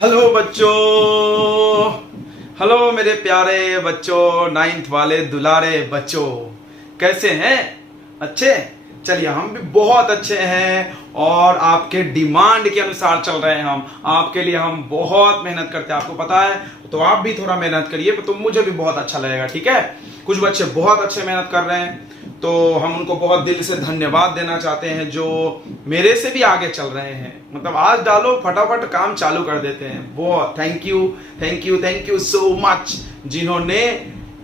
Hello बच्चों। Hello मेरे प्यारे बच्चों, नाइन्थ वाले दुलारे बच्चों, कैसे हैं? अच्छे? चलिए, हम भी बहुत अच्छे हैं और आपके डिमांड के अनुसार चल रहे हैं। हम आपके लिए हम बहुत मेहनत करते हैं, आपको पता है। तो आप भी थोड़ा मेहनत करिए तो मुझे भी बहुत अच्छा लगेगा, ठीक है? कुछ बच्चे बहुत अच्छे मेहनत कर रहे हैं तो हम उनको बहुत दिल से धन्यवाद देना चाहते हैं, जो मेरे से भी आगे चल रहे हैं। मतलब आज डालो फटाफट काम चालू कर देते हैं। बहुत thank you, thank you, thank you so much जिन्होंने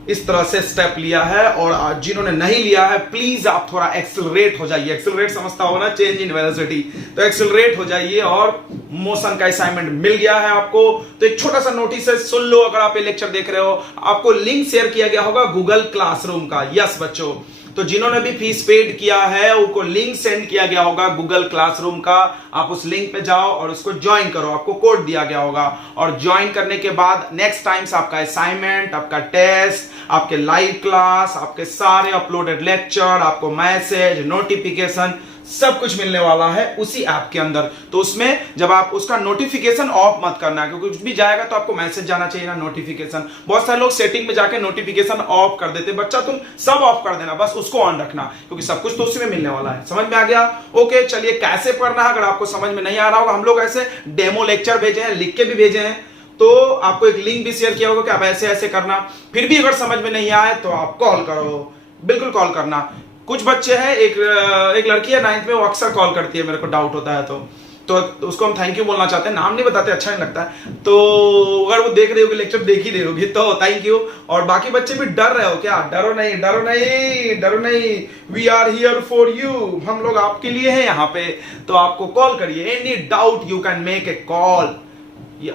इस तरह से स्टेप लिया है। और जिन्होंने नहीं लिया है, प्लीज आप थोड़ा एक्सेलरेट हो जाइए। एक्सेलरेट समझता हो ना, चेंज इन वेलोसिटी। तो एक्सेलरेट हो जाइए और मोशन का असाइनमेंट मिल गया है आपको। तो एक छोटा सा नोटिस है, सुन लो। अगर आप ये लेक्चर देख रहे हो, आपको लिंक शेयर किया गया होगा गूगल क्लासरूम का। यस बच्चों, तो जिन्होंने भी फीस पेड किया है उनको लिंक सेंड किया गया होगा गूगल क्लासरूम का। आप उस लिंक पे जाओ और उसको ज्वाइन करो। आपको कोड दिया गया होगा और ज्वाइन करने के बाद नेक्स्ट टाइम्स आपका असाइनमेंट, आपका टेस्ट, आपके लाइव क्लास, आपके सारे अपलोडेड लेक्चर, आपको मैसेज, नोटिफिकेशन, सब कुछ मिलने वाला है उसी ऐप के अंदर। तो उसमें जब आप उसका नोटिफिकेशन ऑफ मत करना, क्योंकि कुछ भी जाएगा तो आपको मैसेज जाना चाहिए ना, नोटिफिकेशन। बहुत सारे लोग सेटिंग में जाके नोटिफिकेशन ऑफ कर देते। बच्चा तुम सब ऑफ कर देना, बस उसको ऑन रखना, क्योंकि सब कुछ तो उसी में मिलने वाला है। समझ में आ गया? ओके, चलिए कैसे पढ़ना है अगर आपको समझ में नहीं आ रहा होगा, हम लोग ऐसे डेमो लेक्चर भेजे हैं, लिख के भी भेजे हैं। तो आपको एक लिंक भी शेयर किया होगा कि आप ऐसे ऐसे करना। फिर भी अगर समझ में नहीं आए तो आप कॉल करो, बिल्कुल कॉल करना। कुछ बच्चे हैं, एक लड़की है 9th में, वो अक्सर कॉल करती है, मेरे को डाउट होता है तो उसको हम थैंक यू बोलना चाहते हैं। नाम नहीं बताते, अच्छा नहीं लगता है। तो अगर वो देख रही होगी, लेक्चर देख ही रही होगी, तो थैंक यू। और बाकी बच्चे भी डर रहे हो क्या? डरो नहीं, डरो नहीं, डरो नहीं। We are here for you. हम लोग आपके लिए हैं यहाँ पे। तो आपको कॉल करिए, any doubt you can make a call,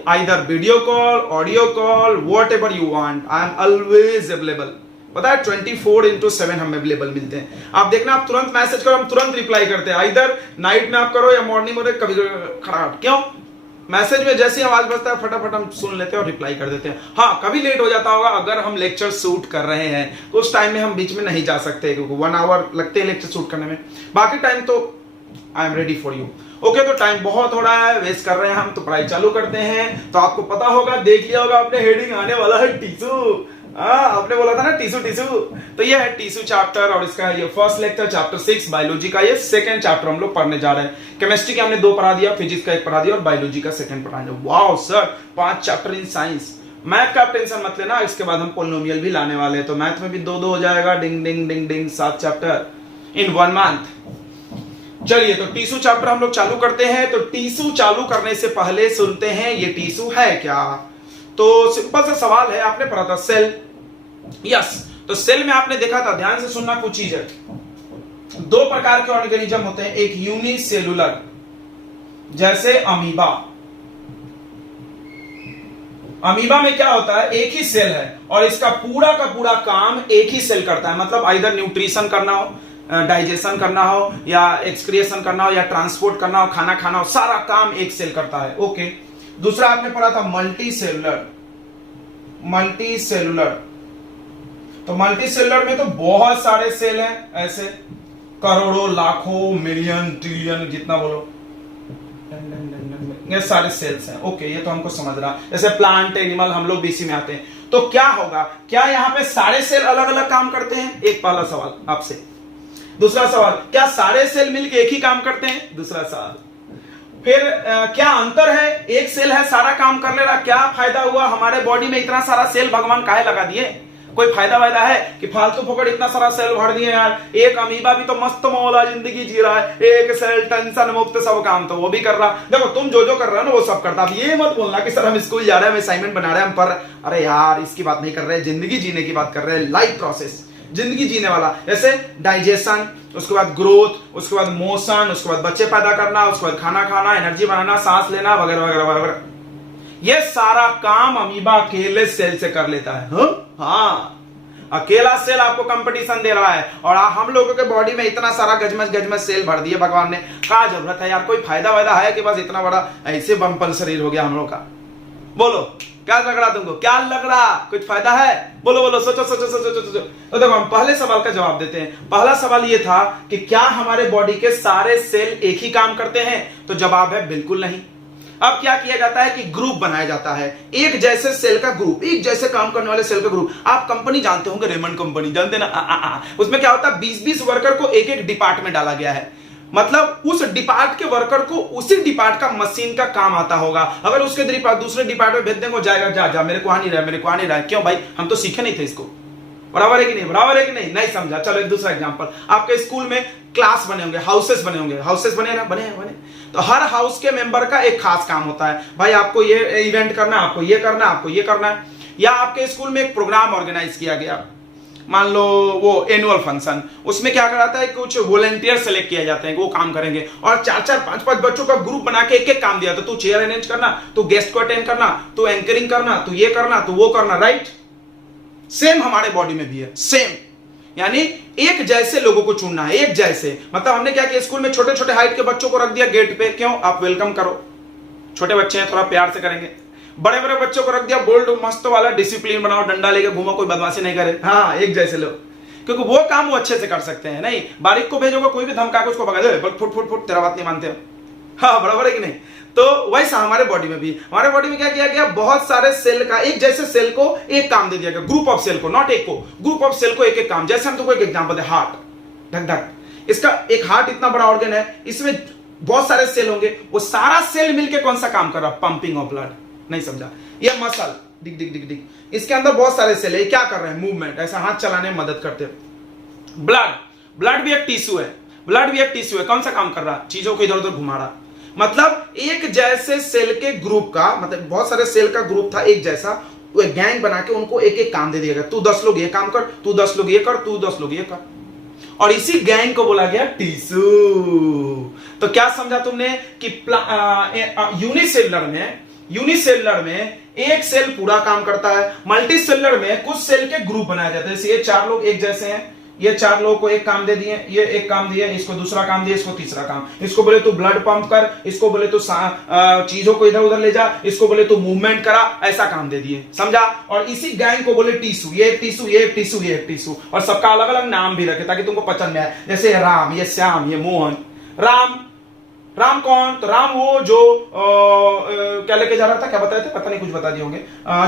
either video call, audio call, what ever you want. I am always available. पता है 24/7 हम अवेलेबल मिलते हैं। आप देखना, आप तुरंत मैसेज करो, हम तुरंत रिप्लाई करते हैं। इधर नाइट में आप करो या मॉर्निंग में, कभी खराब क्यों, मैसेज में जैसी आवाज बजता है फटाफट हम सुन लेते हैं और रिप्लाई कर देते हैं। हाँ, कभी लेट हो जाता होगा अगर हम लेक्चर शूट कर रहे हैं तो उस टाइम में हम बीच में नहीं जा सकते, क्योंकि 1 आवर लगते हैं लेक्चर शूट करने में। बाकी टाइम तो I am ready for you. Okay, तो टाइम बहुत हो रहा है, वेस्ट कर रहे हैं हम, तो पढ़ाई चालू करते हैं। तो आपको पता होगा, देख लिया होगा आपने, हेडिंग आने वाला है टीसू। आपने बोला था ना टीसू टीसू, तो ये है टीसू चैप्टर और इसका ये फर्स्ट लेक्चर, चैप्टर 6 बायोलॉजी का। ये सेकंड चैप्टर हम लोग पढ़ने जा रहे हैं। केमिस्ट्री के हमने 2 पढ़ा दिया, फिजिक्स का 1 पढ़ा दिया और बायोलॉजी का 2nd पढ़ाएंगे। Wow sir, 5 chapter in science. Math का टेंशन मत लेना, इसके बाद हम पोलिनोमियल भी लाने वाले हैं, तो मैथ में भी 2-2 हो जाएगा। डिंग डिंग डिंग डिंग, 7 चैप्टर इन 1 मंथ। चलिए, तो टीसू चैप्टर हम लोग चालू करते हैं। तो टीसू चालू करने से पहले सुनते हैं ये टीसू है क्या। तो सिंपल सा सवाल है, आपने पढ़ा था सेल। यस, तो सेल में आपने देखा था, ध्यान से सुनना कुछ चीज है। 2 प्रकार के ऑर्गेनिज्म होते हैं, एक यूनिसेलुलर जैसे अमीबा। अमीबा में क्या होता है, एक ही सेल है और इसका पूरा का पूरा काम एक ही सेल करता है। मतलब आइदर न्यूट्रिशन करना हो, डाइजेशन करना हो, या एक्सक्रिएशन करना हो, या ट्रांसपोर्ट करना हो, खाना खाना हो, सारा काम एक सेल करता है। ओके, दूसरा आपने पढ़ा था मल्टी सेलुलर। मल्टी सेलुलर, तो मल्टी सेलुलर में तो बहुत सारे सेल हैं, ऐसे करोड़ों, लाखों, मिलियन, ट्रिलियन, जितना बोलो, ये सारे सेल्स हैं। ओके, ये तो हमको समझ रहा। जैसे प्लांट, एनिमल, हम लोग भी इसी में आते हैं। तो क्या होगा, क्या यहाँ पे सारे सेल अलग अलग काम करते हैं? एक पहला सवाल आपसे। दूसरा सवाल, क्या सारे सेल मिलकर एक ही काम करते हैं? दूसरा सवाल। फिर क्या अंतर है, एक सेल है सारा काम कर ले रहा, क्या फायदा हुआ? हमारे बॉडी में इतना सारा सेल भगवान काहे लगा दिए? कोई फायदा वायदा है कि फालतू फोकट इतना सारा सेल भर दिए यार? एक अमीबा भी तो मस्त मौला जिंदगी जी रहा है, एक सेल टेंशन मुक्त, सब काम तो वो भी कर रहा। देखो, तुम जो जो कर रहे हो ना वो सब करता। अब ये मत बोलना कि सर हम स्कूल जा रहे हैं, हम असाइनमेंट बना रहे हैं, हम पर, अरे यार इसकी बात नहीं कर रहे हैं, जिंदगी जीने की बात कर रहे हैं। लाइफ प्रोसेस, जिंदगी जीने वाला, जैसे डाइजेशन, उसके बाद ग्रोथ, उसके बाद मोशन, उसके बाद बच्चे पैदा करना, उसके बाद खाना खाना, एनर्जी बनाना, सांस लेना, वगैरह वगैरह वगैरह। ये सारा काम अमीबा अकेले सेल से कर लेता है। हाँ, अकेला सेल आपको कंपटीशन दे रहा है। और हम लोगों के बॉडी में इतना सारा गजमज गजमज सेल भर दिए भगवान ने, क्या जरूरत है यार? कोई फायदा वायदा है कि बस इतना बड़ा ऐसे बम्पल शरीर हो गया हम लोग का? बोलो, क्या लग रहा तुमको? क्या लग रहा? कुछ फायदा है? बोलो बोलो, सोचो सोचो सोचो सोचो। तो देखो, हम पहले सवाल का जवाब देते हैं। पहला सवाल ये था कि क्या हमारे बॉडी के सारे सेल एक ही काम करते हैं? तो जवाब है बिल्कुल नहीं। अब क्या किया जाता है कि ग्रुप बनाया जाता है, एक जैसे सेल का ग्रुप, एक जैसे काम करने वाले सेल का ग्रुप। आप कंपनी जानते होंगे, रेमंड कंपनी जानते ना, उसमें क्या होता है 20-20 वर्कर को एक एक डिपार्ट में डाला गया है। मतलब उस डिपार्ट के वर्कर को उसी डिपार्ट का मशीन का काम आता होगा। अगर उसके दूसरे डिपार्ट में भेज देंगे, जाएगा जा जा मेरे को आ नहीं रहा, मेरे को आ नहीं रहा। क्यों भाई, हम तो सीखे नहीं थे इसको। बराबर है कि नहीं, बराबर है कि नहीं, नहीं समझा। चलो एक दूसरा एग्जांपल, आपके स्कूल में क्लास बने होंगे, हाउसेस बने होंगे, हाउसेस बने ना, बने तो हर हाउस के मेंबर का एक खास काम होता है। भाई आपको ये इवेंट करना है, आपको ये करना है, आपको ये करना है। या आपके स्कूल में एक प्रोग्राम ऑर्गेनाइज किया गया, मान लो वो एनुअल फंक्शन, उसमें क्या कराता है, कुछ वॉलंटियर सेलेक्ट किया जाते हैं, वो काम करेंगे, और 4-4, 5-5 बच्चों का ग्रुप बना के एक एक काम दिया। तो तू चेयर अरेंज करना, तू गेस्ट को अटेंड करना, तू एंकरिंग करना, तू ये करना, तू वो करना, राइट। सेम हमारे बॉडी में भी है, सेम। यानी एक जैसे लोगों को चुनना है, एक जैसे। मतलब हमने क्या किया, स्कूल में छोटे छोटे हाइट के बच्चों को रख दिया गेट पे, क्यों, आप वेलकम करो, छोटे बच्चे हैं थोड़ा प्यार से करेंगे। बड़े बड़े बच्चों को रख दिया बोल्ड मस्त वाला, डिसिप्लिन बनाओ, डंडा लेके घूमो, कोई बदमाशी नहीं करे, हाँ एक जैसे लोग, क्योंकि वो काम वो अच्छे से कर सकते हैं। नहीं बारीक को भेजोगे, कोई भी धमका के उसको भगा दे, फुट फुट फुट, तेरा बात नहीं मानते हो, हाँ बराबर है कि नहीं। तो वैसा हमारे बॉडी में भी, हमारे बॉडी में क्या किया गया, बहुत सारे सेल का, एक जैसे सेल को एक काम दे दिया गया, ग्रुप ऑफ सेल को, नॉट एक को, ग्रुप ऑफ सेल को एक एक काम। जैसे हम तुमको एक एग्जांपल दे, हार्ट, धक धक, इसका एक हार्ट इतना बड़ा ऑर्गन है, इसमें बहुत सारे सेल होंगे, वो सारा सेल मिलके कौन सा काम कर रहा, पंपिंग ऑफ ब्लड। नहीं समझा। ये मसल, डिग डिग डिग डिग, इसके अंदर बहुत सारे सेल है, क्या कर रहे हैं, मूवमेंट, ऐसा हाथ चलाने में मदद करते हैं। ब्लड, ब्लड भी एक टिश्यू है, ब्लड भी एक टिश्यू है, कौन सा काम कर रहा, चीजों को इधर उधर घुमा रहा। मतलब एक जैसे सेल के ग्रुप का, मतलब बहुत सारे सेल का ग्रुप था एक जैसा, वो एक गैंग बना के उनको एक एक काम दे दिया गया, तू 10 लोग ये काम कर, तू 10 लोग ये कर, तू 10 लोग ये कर, और इसी गैंग को बोला गया टिश्यू। तो क्या समझा तुमने कि यूनिसेलुलर में एक सेल पूरा काम करता है, मल्टी सेलुलर में कुछ सेल के ग्रुप बनाए जाते हैं। जैसे ये 4 लोग एक जैसे हैं, ये 4 लोगों को एक काम दे दिए, ये एक काम दिए, इसको दूसरा काम दिया, इसको तीसरा काम, इसको बोले तू ब्लड पंप कर, इसको बोले तू चीजों को इधर उधर ले जा, इसको बोले तू मूवमेंट करा, ऐसा काम दे दिए, समझा। और इसी गैंग को बोले टिश्यू, ये एक टिश्यू, ये एक टिश्यू, ये एक टिश्यू, और सबका अलग अलग नाम भी रखे ताकि तुमको पसंद में आए। जैसे राम, ये श्याम, ये मोहन। राम, राम कौन, तो राम वो जो क्या लेके जा रहा था, क्या बताए थे, पता नहीं कुछ बता दिए होंगे,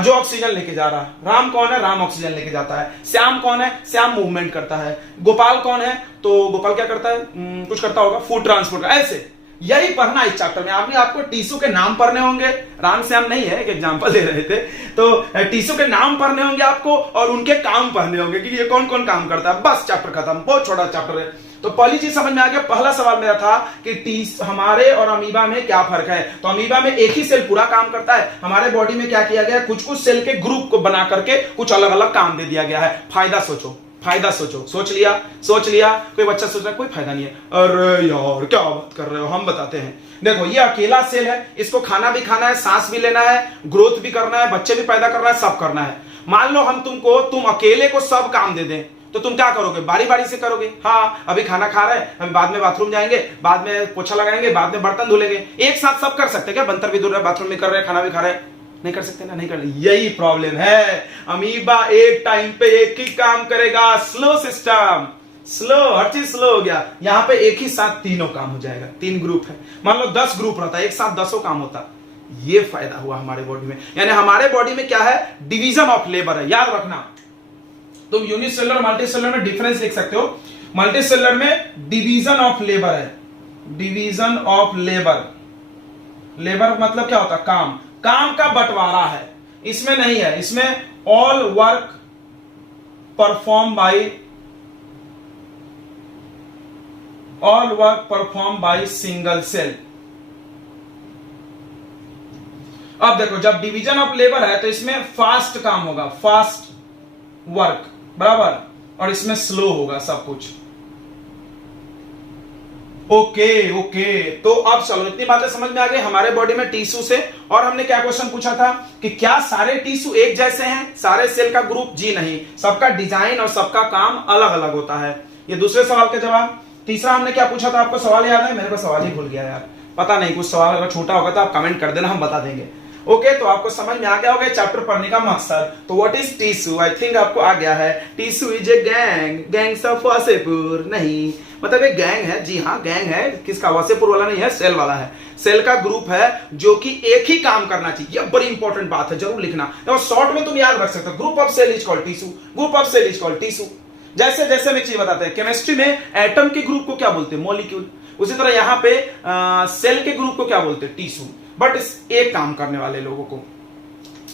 जो ऑक्सीजन लेके जा रहा है। राम कौन है, राम ऑक्सीजन लेके जाता है। श्याम कौन है, श्याम मूवमेंट करता है। गोपाल कौन है, तो गोपाल क्या करता है, कुछ करता होगा, फूड ट्रांसपोर्ट। ऐसे यही पढ़ना इस चैप्टर में। आपको टिश्यू के नाम पढ़ने होंगे, राम श्याम नहीं है, एक एग्जांपल दे रहे थे, तो टिश्यू के नाम पढ़ने होंगे आपको, और उनके काम पढ़ने होंगे कि ये कौन कौन काम करता है। बस चैप्टर खत्म, बहुत छोटा चैप्टर है। तो पहली चीज समझ में आ गया। पहला सवाल मेरा था कि हमारे और अमीबा में क्या फर्क है। तो अमीबा में एक ही सेल पूरा काम करता है, हमारे बॉडी में क्या किया गया, कुछ कुछ सेल के ग्रुप को बना करके कुछ अलग अलग काम दे दिया गया है। फायदा सोचो, फायदा सोचो, सोच लिया। कोई बच्चा सोच रहा है कोई फायदा नहीं है, अरे यार क्या बात कर रहे हो, हम बताते हैं। देखो ये अकेला सेल है, इसको खाना भी खाना है, सांस भी लेना है, ग्रोथ भी करना है, बच्चे भी पैदा करना है, सब करना है। मान लो हम तुम अकेले को सब काम दे दें, तो तुम क्या करोगे, बारी बारी से करोगे। हाँ अभी खाना खा रहे हैं, हम बाद में बाथरूम जाएंगे, बाद में पोछा लगाएंगे, बाद में बर्तन धुलेंगे। एक साथ सब कर सकते क्या, बंतर भी धुल रहे, बाथरूम भी कर रहे, खाना भी खा रहे, नहीं कर सकते ना, नहीं कर रहे। यही प्रॉब्लम है, अमीबा एक टाइम पे एक ही काम करेगा, स्लो सिस्टम, स्लो, हर चीज स्लो हो गया। यहां पे एक ही साथ तीनों काम हो जाएगा। 3 ग्रुप है, मान लो 10 ग्रुप रहता है, एक साथ 10 काम होता। ये फायदा हुआ हमारे बॉडी में। यानी हमारे बॉडी में क्या है, डिवीजन ऑफ लेबर है, याद रखना। तुम यूनिसेलुलर मल्टीसेलुलर में डिफरेंस लिख सकते हो। मल्टीसेलुलर में डिवीजन ऑफ लेबर है, डिवीजन ऑफ लेबर। लेबर मतलब क्या होता है, काम, काम का बंटवारा है। इसमें नहीं है, इसमें all work perform by single cell. अब देखो जब डिवीजन ऑफ लेबर है तो इसमें फास्ट काम होगा, फास्ट वर्क, बराबर, और इसमें स्लो होगा सब कुछ। ओके। तो अब चलो इतनी बातें समझ में आ गई हमारे बॉडी में टिश्यू से। और हमने क्या क्वेश्चन पूछा था कि क्या सारे टिश्यू एक जैसे हैं, सारे सेल का ग्रुप? जी नहीं, सबका डिजाइन और सबका काम अलग अलग होता है। ये दूसरे सवाल का जवाब। तीसरा हमने क्या पूछा था, आपको सवाल याद है? मेरे को सवाल ही भूल गया यार, पता नहीं, कुछ सवाल अगर छोटा होगा तो आप कमेंट कर देना, हम बता देंगे। ओके, तो आपको समझ में आ गया होगा चैप्टर पढ़ने का मकसद। तो what is tissue, I think आपको आ गया है। Tissue is a gang, gangs of Wasseypur, नहीं मतलब एक गैंग है, जी हाँ गैंग है, किसका, वासेपुर वाला नहीं है, सेल वाला है। सेल का ग्रुप है जो कि एक ही काम करना चाहिए, यह बड़ी इंपॉर्टेंट बात है, जरूर लिखना। तो शॉर्ट में तुम याद रख सकते हो, group of cell is called tissue, group of cell is called tissue. जैसे जैसे में चीज बताते हैं, केमिस्ट्री में एटम के ग्रुप को क्या बोलते हैं, मॉलिक्यूल। उसी तरह यहां पे सेल के ग्रुप को क्या बोलते हैं, टिश्यू, बट एक काम करने वाले लोगों को।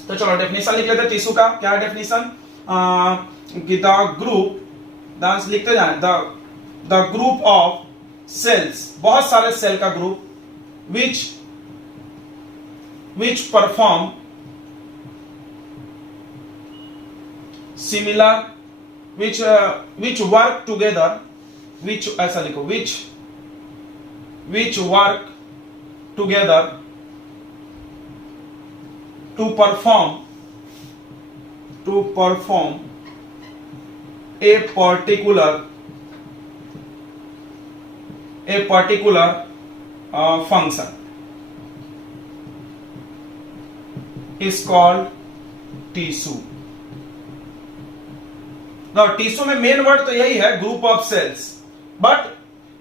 तो चलो डेफिनेशन लिख लेते हैं टिश्यू का। क्या डेफिनेशन, द ग्रुप, डांस लिखते जाए, द ग्रुप ऑफ सेल्स, बहुत सारे सेल का group, which perform similar, which work together, which ऐसा लिखो, which work together to perform a particular function is called tissue। Tissue में मेन वर्ड तो यही है, ग्रुप ऑफ सेल्स, बट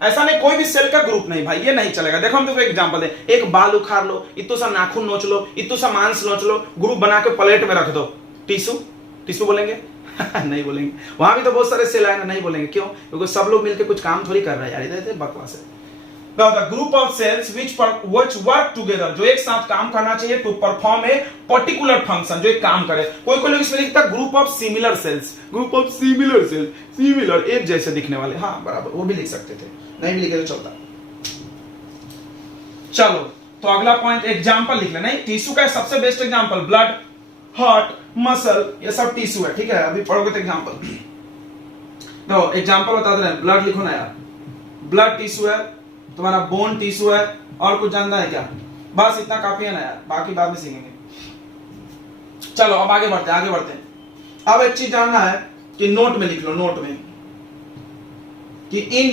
ऐसा नहीं कोई भी सेल का ग्रुप नहीं भाई, ये नहीं चलेगा। देखो हम तुमको एग्जांपल दे, एक बाल उखाड़ लो, इतू सा नाखून नोच लो, इतू सा मांस नोच लो, ग्रुप बना के प्लेट में रख दो, टिश्यू, टिश्यू बोलेंगे नहीं बोलेंगे। वहां भी तो बहुत सारे सेल आएंगे, नहीं बोलेंगे, क्यों, क्योंकि सब लोग मिलकर कुछ काम थोड़ी कर रहे हैं यार, इधर बकवास है। Group of cells which work together, जो एक साथ काम करना चाहिए, to perform a particular function, जो एक काम करे। कोई कोई लोग इसमें लिखता है group of similar sales, group of similar sales, similar एक जैसे दिखने वाले, हाँ बराबर, वो भी लिख सकते थे, नहीं भी लिखे तो चलता। चलो तो अगला पॉइंट एग्जांपल लिख लेना। टिश्यू का सबसे best example blood, heart, muscle, ये सब टिश्यू है, ठीक है। अभी पढ़ोगे तो एग्जांपल, तो एग्जांपल बता दे रहे हैं, ब्लड लिखो ना यार, ब्लड टिश्यू है, तुम्हारा बोन टिश्यू है, और कुछ जानना है क्या, बस इतना काफी है ना यार, बाकी बाद में सीखेंगे। चलो अब आगे बढ़ते हैं। अब एक चीज जानना है कि नोट में लिख लो, नोट में कि इन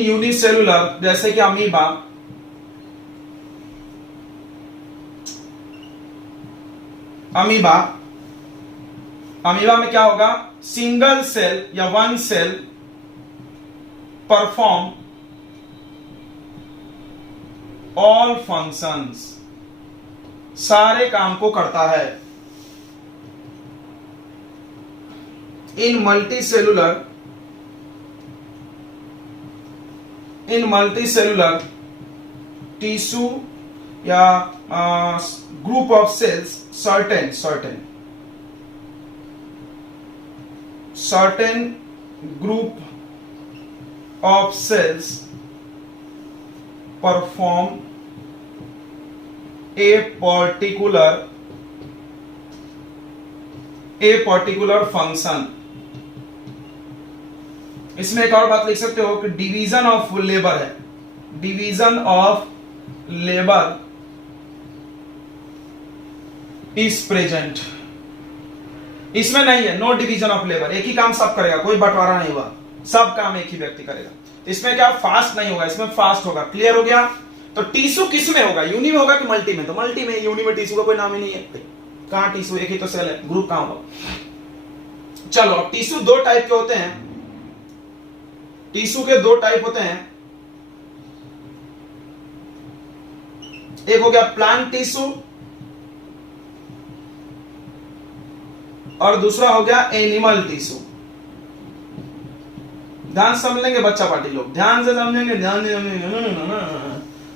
यूनिसेलुलर जैसे कि अमीबा, अमीबा में क्या होगा, सिंगल सेल या one cell perform all functions, सारे काम को करता है। इन मल्टीसेलुलर टिश्यू या group of cells, certain group of cells perform a particular function। इसमें एक और बात लिख सकते हो कि डिवीजन ऑफ लेबर है, division of labour is present. इसमें नहीं है, नो डिवीजन ऑफ लेबर, एक ही काम सब करेगा, कोई बंटवारा नहीं हुआ, सब काम एक ही व्यक्ति करेगा। इसमें क्या फास्ट नहीं होगा, इसमें फास्ट होगा। क्लियर हो गया। तो टिश्यू किस में होगा, यूनि में होगा कि मल्टी में, तो मल्टी में, यूनि में टिश्यू का कोई नाम ही नहीं है। कहां टिश्यू, एक ही तो सेल है, ग्रुप कहां होगा। चलो अब टिश्यू दो टाइप के होते हैं, टिश्यू के दो टाइप होते हैं, एक हो गया प्लांट टिश्यू और दूसरा हो गया एनिमल टिश्यू। ध्यान समझ लेंगे बच्चा पार्टी लोग, ध्यान से समझेंगे, ध्यान से समझेंगे।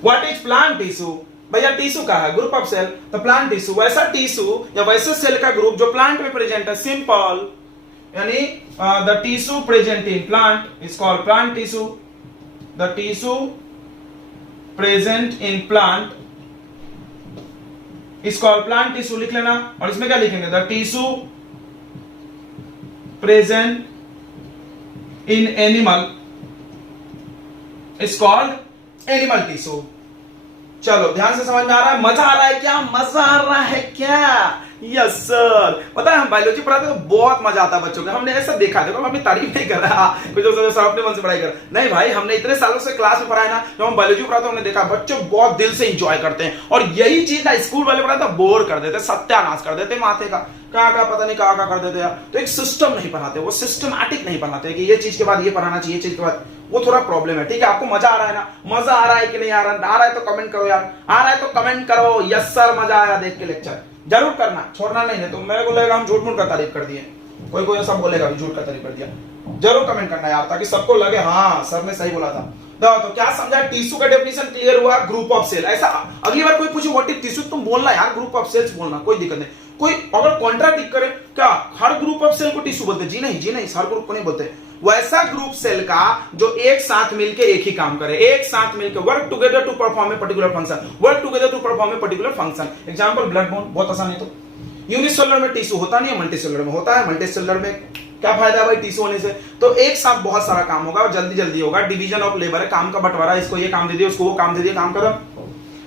व्हाट इज प्लांट टिश्यू, भैया टिश्यू का है, ग्रुप ऑफ सेल, तो प्लांट टिश्यू वैसा टिश्यू या वैसे सेल का ग्रुप जो प्लांट में प्रेजेंट है, सिंपल, यानी the tissue present in plant is called plant tissue, the tissue present in plant is called plant tissue, लिख लेना। और इसमें क्या लिखेंगे, the tissue present in animal is called animal tissue. चलो ध्यान से समझ में आ रहा है, मजा आ रहा है क्या, मजा आ रहा है क्या, यस सर। पता है हम बायोलॉजी पढ़ाते तो बहुत मजा आता है बच्चों को, हमने ऐसा देखा, देखो हम अपनी तारीफ नहीं कर रहा, कुछ सर अपने मन से पढ़ाई कर, नहीं भाई हमने इतने सालों से क्लास में पढ़ाया ना, जब हम बायोलॉजी पढ़ाते हमने देखा बच्चों बहुत दिल से इंजॉय करते हैं। और यही चीज ना स्कूल वाले पढ़ाते बोर कर देते, सत्यानाश कर देते माथे का, कहाँ पता नहीं कहाँ कर देते यार। तो एक सिस्टम नहीं पढ़ाते, वो सिस्टमैटिक नहीं पढ़ाते कि ये चीज के बाद ये पढ़ाना चाहिए, चीज के बाद वो थोड़ा प्रॉब्लम है। ठीक है, आपको मजा आ रहा है ना, मजा आ रहा है कि नहीं आ रहा है तो कमेंट करो यार, आ रहा है तो कमेंट करो यस सर मजा आया देख के लेक्चर, जरूर करना, छोड़ना नहीं है। तो मेरे को लगेगा हम झूठ मूठ का तारीफ कर दिए, कोई ऐसा बोलेगा झूठ का तारीफ कर दिया, जरूर कमेंट करना यार, ताकि सबको लगे हाँ सर ने सही बोला था। तो क्या समझा, टिश्यू का डेफिनेशन क्लियर हुआ, ग्रुप ऑफ सेल। ऐसा अगली बार कोई पूछे व्हाट इज टिश्यू, तुम बोलना यार ग्रुप ऑफ सेल्स बोलना, कोई दिक्कत नहीं। कोई अगर कॉन्ट्राडिक्ट करे, क्या हर ग्रुप ऑफ सेल को टिश्यू बोलते? जी नहीं, हर ग्रुप को नहीं बोलते। वैसा ग्रुप सेल का जो एक साथ मिलकर एक ही काम करे, एक साथ मिलकर work together to perform a particular function, work together to perform a particular function. Example blood bone, बहुत आसान है। तो यूनिसेलुलर में टिश्यू होता नहीं है, मल्टीसेलुलर में होता है। मल्टीसेलुलर में क्या फायदा है भाई टिश्यू होने से? तो एक साथ बहुत सारा काम होगा और जल्दी होगा, डिवीजन ऑफ लेबर है, काम का बंटवारा, इसको ये काम दे दिया, उसको वो काम दे दिया, काम करो।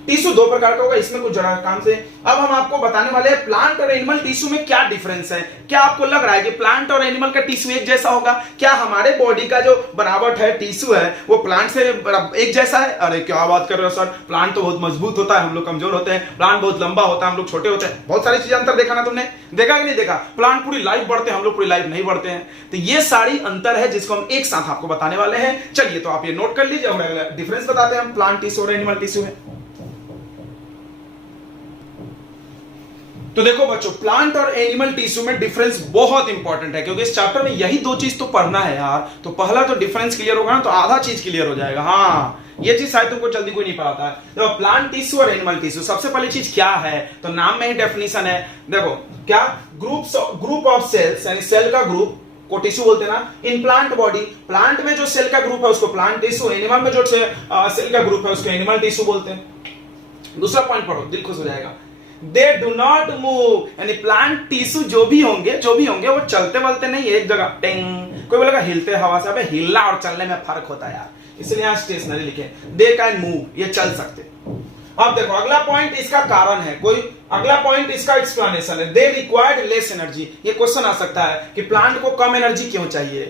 टिश्यू दो प्रकार का होगा, इसमें कुछ जुड़ा काम से। अब हम आपको बताने वाले हैं प्लांट और एनिमल टिश्यू में क्या डिफरेंस है। क्या आपको लग रहा है कि प्लांट और एनिमल का टिश्यू एक जैसा होगा? क्या हमारे बॉडी का जो बनावट है टिश्यू है वो प्लांट से एक जैसा है? अरे क्या बात कर रहे हो सर, प्लांट तो बहुत मजबूत होता है, हम लोग कमजोर होते हैं, प्लांट बहुत लंबा होता है, हम लोग छोटे होते हैं, बहुत सारी चीजें अंतर देखा ना तुमने, देखा कि नहीं देखा? प्लांट पूरी लाइफ बढ़ते हैं, हम लोग पूरी लाइफ नहीं बढ़ते हैं। तो ये सारी अंतर है जिसको हम एक साथ आपको बताने वाले हैं। चलिए तो आप ये नोट कर लीजिए, हम डिफरेंस बताते हैं हम प्लांट टिश्यू और एनिमल टिश्यू में। तो देखो बच्चों, प्लांट और एनिमल टिश्यू में डिफरेंस बहुत इंपॉर्टेंट है, क्योंकि इस चैप्टर में यही दो चीज तो पढ़ना है यार। तो पहला तो डिफरेंस क्लियर होगा ना तो आधा चीज क्लियर हो जाएगा। हाँ, ये चीज शायद तुमको जल्दी कोई नहीं पढ़ाता है। देखो प्लांट टिश्यू और एनिमल टिश्यू, सबसे पहली चीज क्या है तो नाम में ही डेफिनेशन है। देखो क्या, ग्रुप ऑफ सेल्स, यानी सेल का ग्रुप को टिश्यू बोलते हैं ना। इन प्लांट बॉडी, प्लांट में जो सेल का ग्रुप है उसको प्लांट टिश्यू, एनिमल में जो सेल का ग्रुप है उसको एनिमल टिश्यू बोलते हैं। दूसरा पॉइंट पढ़ो, दिल खुश हो जाएगा। They do not move, यानी प्लांट टिश्यू जो भी होंगे वो चलते वलते नहीं है एक जगह। टिंग, कोई बोलेगा हिलते हवा से, अबे हिलना और चलने में फर्क होता है यार, इसलिए यहाँ स्टेशनरी लिखे। दे कैन मूव, ये चल सकते। अब देखो अगला पॉइंट इसका कारण है, कोई अगला पॉइंट इसका एक्सप्लेनेशन है। They required less energy. ये क्वेश्चन आ सकता है कि प्लांट को कम एनर्जी क्यों चाहिए?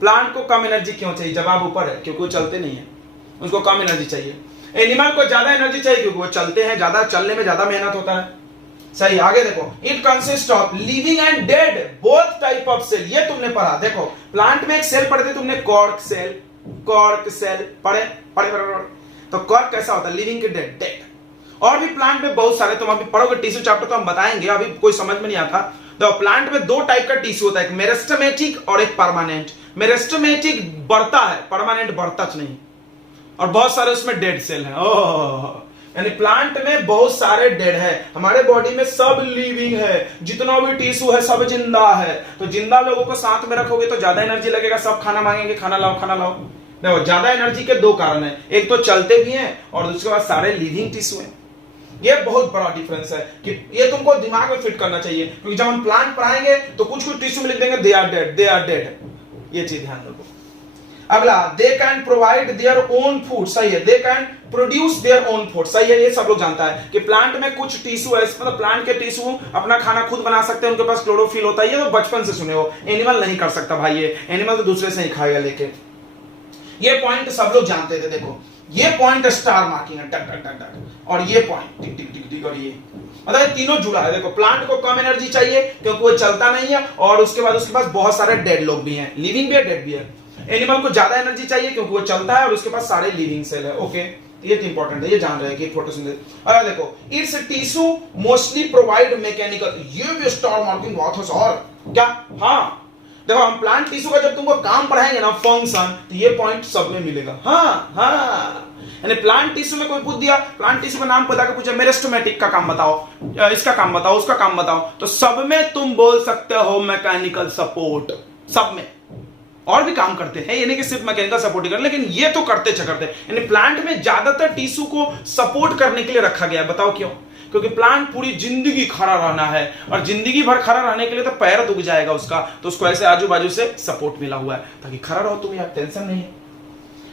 प्लांट को कम एनर्जी क्यों चाहिए? जवाब ऊपर है, क्योंकि वो चलते नहीं है, उसको कम एनर्जी चाहिए। एनिमल को ज्यादा एनर्जी चाहिए क्योंकि वो चलते हैं, ज्यादा चलने में ज्यादा मेहनत होता है। सही, आगे देखो। It consist of living and dead both type of cell, ये तुमने पढ़ा। देखो प्लांट में एक सेल पढ़ते तुमने, कॉर्क सेल पढ़े। तो कॉर्क कैसा होता है? लिविंग के डेड। और भी प्लांट में बहुत सारे, तुम अभी पढ़ोगे टिश्यू चैप्टर तो हम बताएंगे, अभी कोई समझ में नहीं आता। तो प्लांट में दो टाइप का टिश्यू होता है, एक मेरिस्टेमेटिक और एक परमानेंट। मेरिस्टेमेटिक बढ़ता है, परमानेंट बढ़ता नहीं, और बहुत सारे उसमें डेड सेल है। यानी प्लांट में बहुत सारे डेड है, हमारे बॉडी में सब लिविंग है, जितना भी टिश्यू है सब जिंदा है। तो जिंदा लोगों को साथ में रखोगे तो ज्यादा एनर्जी लगेगा, सब खाना मांगेंगे, खाना लाओ खाना लाओ। देखो ज्यादा एनर्जी के दो कारण है, एक तो चलते भी हैं और दूसरे बाद सारे लिविंग टिश्यू हैं। ये बहुत बड़ा डिफरेंस है कि ये तुमको दिमाग में फिट करना चाहिए, क्योंकि जब हम प्लांट पढ़ाएंगे तो कुछ टिश्यू में लिख देंगे दे आर डेड। ये चीज ध्यान रखो। अगला, they can provide their own food. सही है, they can produce their own food. सही है, ये सब लोग जानता है कि प्लांट में कुछ टिश्यू है, मतलब प्लांट के टिश्यू अपना खाना खुद बना सकते हैं, उनके पास क्लोरोफिल होता है। ये तो बचपन से सुने हो, एनिमल नहीं कर सकता भाई, ये एनिमल तो दूसरे से ही खाएगा लेके। ये पॉइंट सब लोग जानते थे। देखो ये पॉइंट स्टार मार्किंग है, टक टक टक टक, और ये पॉइंट टिक टिक टिक टिक, और ये मतलब तीनों जुड़ा है। देखो प्लांट को कम एनर्जी चाहिए क्योंकि वो चलता नहीं है, और उसके बाद उसके पास बहुत सारे डेड लोग भी हैं, लिविंग भी है डेड भी है। एनिमल को ज्यादा एनर्जी चाहिए क्योंकि वो चलता है और उसके पास सारे लिविंग सेल है। ओके, ये तो इंपॉर्टेंट है, ये जान रहे हैं कि फोटोसिंथेसिस। अरे देखो, it's tissue mostly provide mechanical, ये भी स्टार मार्किंग बहुत है सर। क्या? हाँ देखो, हम प्लांट टिश्यू का जब तुमको काम पढ़ाएंगे ना, फंक्शन, तो ये पॉइंट सब में मिलेगा। हाँ, यानी प्लांट टिश्यू में कोई पूछ दिया, प्लांट टिश्यू का नाम बता के पूछा मेरिस्टेमेटिक का काम बताओ, इसका काम बताओ, उसका काम बताओ, तो सब में तुम बोल सकते हो मैकेनिकल सपोर्ट। सब में और भी काम करते हैं, ये नहीं कि सिर्फ मैकेनिकल सपोर्ट ही कर, लेकिन ये तो करते चकरते। यानी प्लांट में ज्यादातर टिश्यू को सपोर्ट करने के लिए रखा गया है। बताओ क्यों? क्योंकि प्लांट पूरी जिंदगी खड़ा रहना है, और जिंदगी भर खड़ा रहने के लिए तो पैर दुख जाएगा उसका, तो उसको ऐसे आजू बाजू से सपोर्ट मिला हुआ है ताकि खड़ा रहो तुम यार, टेंशन नहीं है।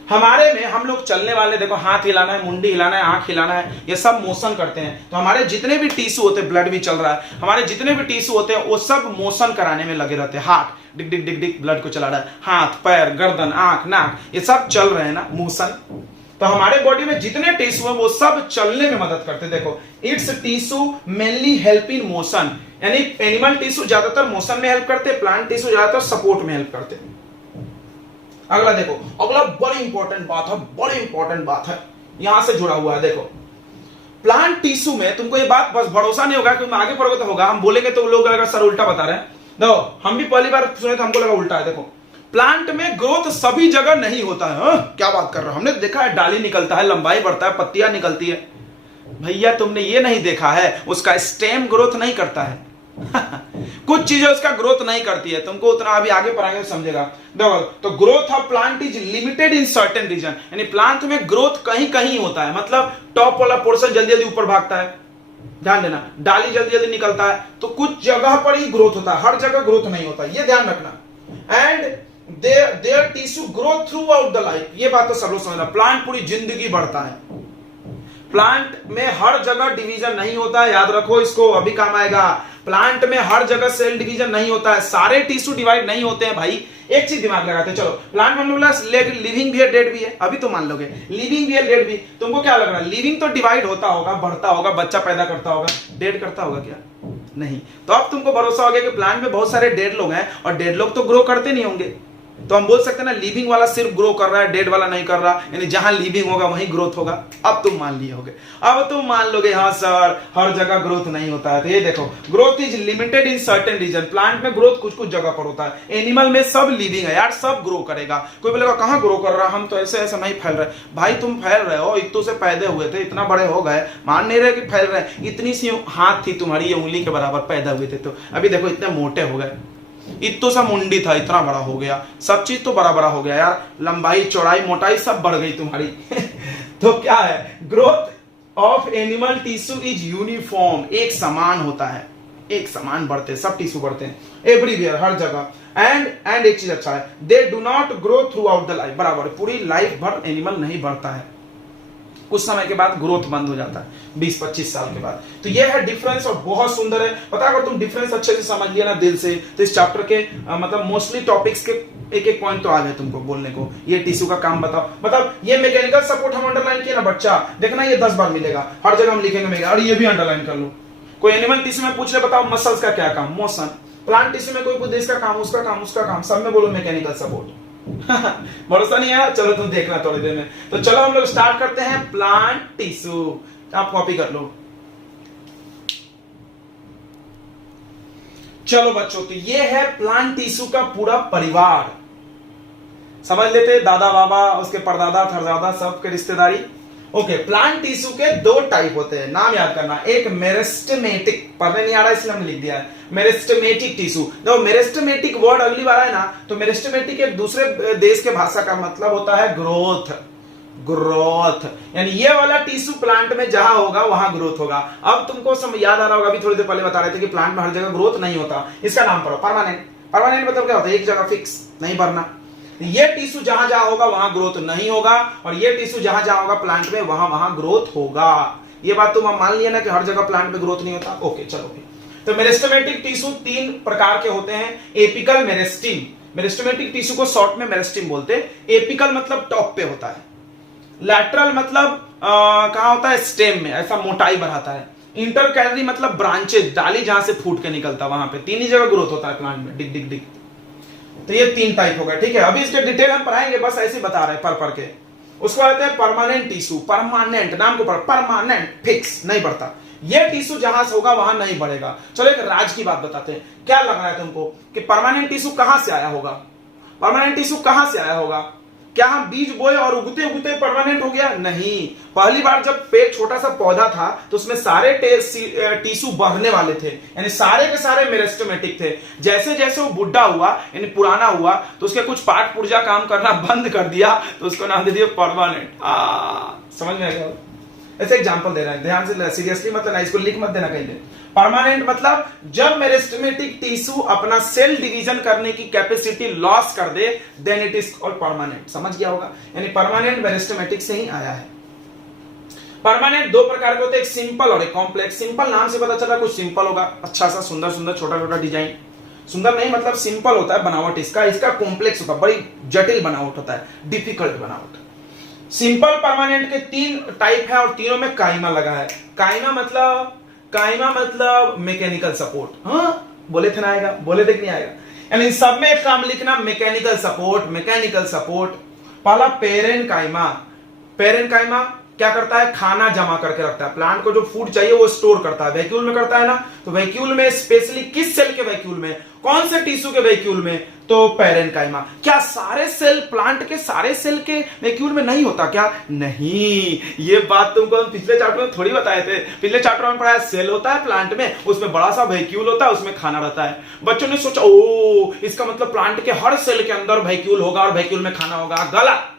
हमारे में हम लोग चलने वाले, देखो हाथ हिलाना है, मुंडी हिलाना है, आंख हिलाना है, ये सब मोशन करते हैं। तो हमारे जितने भी टिश्यू होते हैं, ब्लड भी चल रहा है, हमारे जितने भी टिश्यू होते हैं वो सब मोशन कराने में लगे रहते हैं। हार्ट डिग डिग डिग डिग ब्लड को चला रहा है, हाथ पैर गर्दन आंख नाक ये सब चल रहे हैं ना, मोशन। तो हमारे बॉडी में जितने टिश्यू है वो सब चलने में मदद करते हैं। देखो it's tissue mainly help in motion, यानी एनिमल टिश्यू ज्यादातर मोशन में हेल्प करते हैं, प्लांट टिश्यू ज्यादातर सपोर्ट में हेल्प करते हैं। अगला देखो, अगला बड़ी इंपॉर्टेंट बात है, बड़ी इंपॉर्टेंट बात है, यहां से जुड़ा हुआ है। देखो प्लांट टिश्यू में तुमको ये बात बस भरोसा नहीं होगा कि तुम आगे पढ़ोगे तो होगा, हम बोलेंगे तो लोग लगेगा सर उल्टा बता रहे हैं। देखो हम भी पहली बार सुने तो हमको लगा उल्टा है। देखो प्लांट में ग्रोथ सभी जगह नहीं होता है। क्या बात कर रहे हो, हमने देखा है डाली निकलता है, लंबाई बढ़ता है, पत्तियां निकलती है। भैया तुमने ये नहीं देखा है उसका स्टेम ग्रोथ नहीं करता है। कुछ चीजें उसका ग्रोथ नहीं करती है, तुमको उतना अभी आगे पढ़ाएंगे तो समझेगा। देखो तो growth of plant is limited in certain region, यानी प्लांट में ग्रोथ कहीं कहीं होता है, मतलब टॉप वाला पोर्शन जल्दी जल्दी ऊपर भागता है, ध्यान देना, डाली जल्दी जल्दी निकलता है, तो कुछ जगह पर ही ग्रोथ होता है, हर जगह ग्रोथ नहीं होता, ये ध्यान रखना। And their tissue grow throughout the life, ये बात तो सब लोग समझना। प्लांट पूरी जिंदगी बढ़ता है, प्लांट में हर जगह डिवीजन नहीं होता है, याद रखो इसको, अभी काम आएगा। प्लांट में हर जगह सेल डिवीजन नहीं होता है, सारे टिश्यू डिवाइड नहीं होते हैं भाई। एक चीज दिमाग लगाते हैं, चलो प्लांट में बोला लिविंग भी है डेड भी है, अभी तो मान लोगे लिविंग भी है डेड भी। तुमको क्या लग रहा है, लिविंग तो डिवाइड होता होगा, बढ़ता होगा, बच्चा पैदा करता होगा, डेड करता होगा क्या? नहीं। तो अब तुमको भरोसा हो गया कि प्लांट में बहुत सारे डेड लोग हैं और डेड लोग तो ग्रो करते नहीं होंगे, तो हम बोल सकते हैं ना लिविंग वाला सिर्फ ग्रो कर रहा है, डेड वाला नहीं कर रहा, यानी जहां लिविंग होगा वहीं ग्रोथ होगा। अब तुम मान लिए होगे, अब तुम मान लोगे हाँ सर हर जगह ग्रोथ नहीं होता है। तो ये देखो growth is limited in certain region, plant में ग्रोथ कुछ कुछ जगह पर होता है। एनिमल में सब लिविंग है यार, सब ग्रो करेगा। कोई बोलेगा कहां ग्रो कर रहा, हम तो ऐसे ऐसे नहीं फैल रहे। भाई तुम फैल रहे हो, इतों से पैदा हुए थे, इतना बड़े हो गए, मान नहीं रहे कि फैल रहे। इतनी सी हाथ थी तुम्हारी, ये उंगली के बराबर पैदा हुए थे, तो अभी देखो इतने मोटे हो गए। इतो सा मुंडी था, इतना बड़ा हो गया, सब चीज तो बड़ा बड़ा हो गया यार, लंबाई चौड़ाई मोटाई सब बढ़ गई तुम्हारी। तो क्या है, growth of animal tissue is uniform, एक समान होता है, एक समान बढ़ते हैं, सब टिश्यू बढ़ते हैं एवरीवेयर, हर जगह। एंड एक चीज अच्छा है, they do not grow throughout the life, बराबर पूरी लाइफ भर एनिमल नहीं बढ़ता है, कुछ समय के बाद ग्रोथ बंद हो जाता है, 20-25 साल के बाद। तो ये है डिफरेंस और बहुत सुंदर है। पता अगर तुम डिफरेंस अच्छे से समझ लिया ना दिल से, तो इस चैप्टर के मतलब मोस्टली टॉपिक्स के एक एक पॉइंट तो आ गए तुमको बोलने को। ये टिश्यू का काम बताओ, मतलब ये मैकेनिकल सपोर्ट हम अंडरलाइन किया ना बच्चा, देखना ये 10 बार मिलेगा, हर जगह हम लिखेंगे और ये भी अंडरलाइन कर लो। कोई एनिमल टिश्यू में पूछ ले बताओ मसल्स का क्या काम, मोशन। प्लांट टिश्यू में कोई पूछ दे इसका काम, उसका काम, उसका काम, सब में बोलो मैकेनिकल सपोर्ट। भरोसा नहीं है, चलो तुम देखना थोड़ी देर में। तो चलो हम लोग स्टार्ट करते हैं प्लांट टिश्यू, आप कॉपी कर लो। चलो बच्चों, तो ये है प्लांट टिश्यू का पूरा परिवार, समझ लेते, दादा बाबा उसके परदादा थरदादा सबके रिश्तेदारी। ओके, प्लांट टिश्यू के दो टाइप होते हैं, नाम याद करना, एक मेरिस्टेमेटिक, पढ़ने नहीं आ रहा इसलिए हमने लिख दिया है, मेरिस्टेमेटिक टिश्यू। देखो मेरिस्टेमेटिक वर्ड अगली बार है ना, तो मेरिस्टेमेटिक एक दूसरे देश के भाषा का मतलब होता है ग्रोथ, ग्रोथ, यानी ये वाला टिश्यू प्लांट में जहां होगा वहां ग्रोथ होगा। अब तुमको याद आ रहा होगा, अभी थोड़ी देर पहले बता रहे थे कि प्लांट में हर जगह ग्रोथ नहीं होता, इसका नाम पढ़ो परमानेंट। परमानेंट मतलब क्या होता है, एक जगह फिक्स, नहीं बढ़ना। ये टिश्यू जहां जहां होगा वहां ग्रोथ नहीं होगा, और ये टिश्यू जहां जहां होगा प्लांट में वहां वहां ग्रोथ होगा। ये बात तुम मान लिया ना कि हर जगह प्लांट में ग्रोथ नहीं होता। ओके चलो फिर, तो मेरिस्टेमेटिक टिश्यू 3 प्रकार के होते हैं। एपिकल मेरिस्टीम, मेरिस्टेमेटिक टिश्यू को शॉर्ट में मेरिस्टीम बोलते हैं। एपिकल मतलब टॉप पे होता है, लैटरल मतलब कहां होता है, स्टेम में, ऐसा मोटाई बढ़ाता है। इंटरकैलरी मतलब ब्रांचेज, डाली जहां से फूट के निकलता, वहां पे 3 ही जगह ग्रोथ होता है प्लांट में, डिग डिग डिग। तो ये 3 टाइप हो गए, ठीक है। अभी इसके डिटेल हम पढ़ाएंगे, बस ऐसे बता रहे हैं पर के। उसको कहते हैं परमानेंट टिश्यू, परमानेंट नाम को पढ़, परमानेंट फिक्स, नहीं बढ़ता। ये टिश्यू जहां से होगा वहां नहीं बढ़ेगा। चलो एक राज की बात बताते हैं, क्या लग रहा है तुमको कि परमानेंट टिश्यू कहां से आया होगा? परमानेंट टिश्यू कहां से आया होगा? क्या हम बीज बोए और उगते उगते परमानेंट हो गया? नहीं, पहली बार जब पेड़ छोटा सा पौधा था तो उसमें सारे टिश्यू बढ़ने वाले थे, यानी सारे के सारे मेरिस्टेमेटिक थे। जैसे जैसे वो बुढ़ा हुआ यानी पुराना हुआ तो उसके कुछ पार्ट पुर्जा काम करना बंद कर दिया, तो उसको नाम दे दिया परमानेंट। समझ में आ गया? ऐसे एग्जांपल दे रहे हैं, ध्यान से, सीरियसली मतलब ना, इसको लिख मत देना कहीं पे। परमानेंट मतलब जब मेरिस्टेमेटिक टिश्यू अपना सेल डिवीजन करने की कैपेसिटी लॉस कर दे, then it is called permanent. समझ गया होगा, यानी परमानेंट मेरिस्टेमेटिक से ही आया है। परमानेंट दो प्रकार के होते हैं, एक सिंपल और एक कॉम्प्लेक्स। सिंपल नाम से पता चला कुछ सिंपल होगा, अच्छा सा सुंदर सुंदर छोटा छोटा डिजाइन, सुंदर नहीं मतलब सिंपल होता है बनावट इसका, इसका कॉम्प्लेक्स होता है, बड़ी जटिल बनावट होता है, डिफिकल्ट बनावट। सिंपल परमानेंट के 3 टाइप है और तीनों में काइमा लगा है। काइमा मतलब मैकेनिकल सपोर्ट। हाँ बोले थे ना आएगा, बोले थे कि नहीं आएगा, यानी सब में एक काम लिखना, मैकेनिकल सपोर्ट, मैकेनिकल सपोर्ट। पहला पेरेनकाइमा। पेरेनकाइमा क्या करता है, खाना जमा करके रखता है, प्लांट को जो फूड चाहिए वो स्टोर करता है, वैक्यूल में करता है ना, तो वैक्यूल में स्पेशली किस सेल के वैक्यूल में, कौन से टिश्यू के वैक्यूल में, तो पेरेनकाइमा। क्या सारे सेल, प्लांट के सारे सेल के वैक्यूल में नहीं होता क्या, नहीं, ये बात तुमको हम पिछले चैप्टर में थोड़ी बताए थे। पिछले चैप्टर में पढ़ाया सेल होता है प्लांट में, उसमें बड़ा सा वैक्यूल होता है, उसमें खाना रहता है। बच्चों ने सोचा ओ इसका मतलब प्लांट के हर सेल के अंदर वैक्यूल होगा और वैक्यूल में खाना होगा। गलत,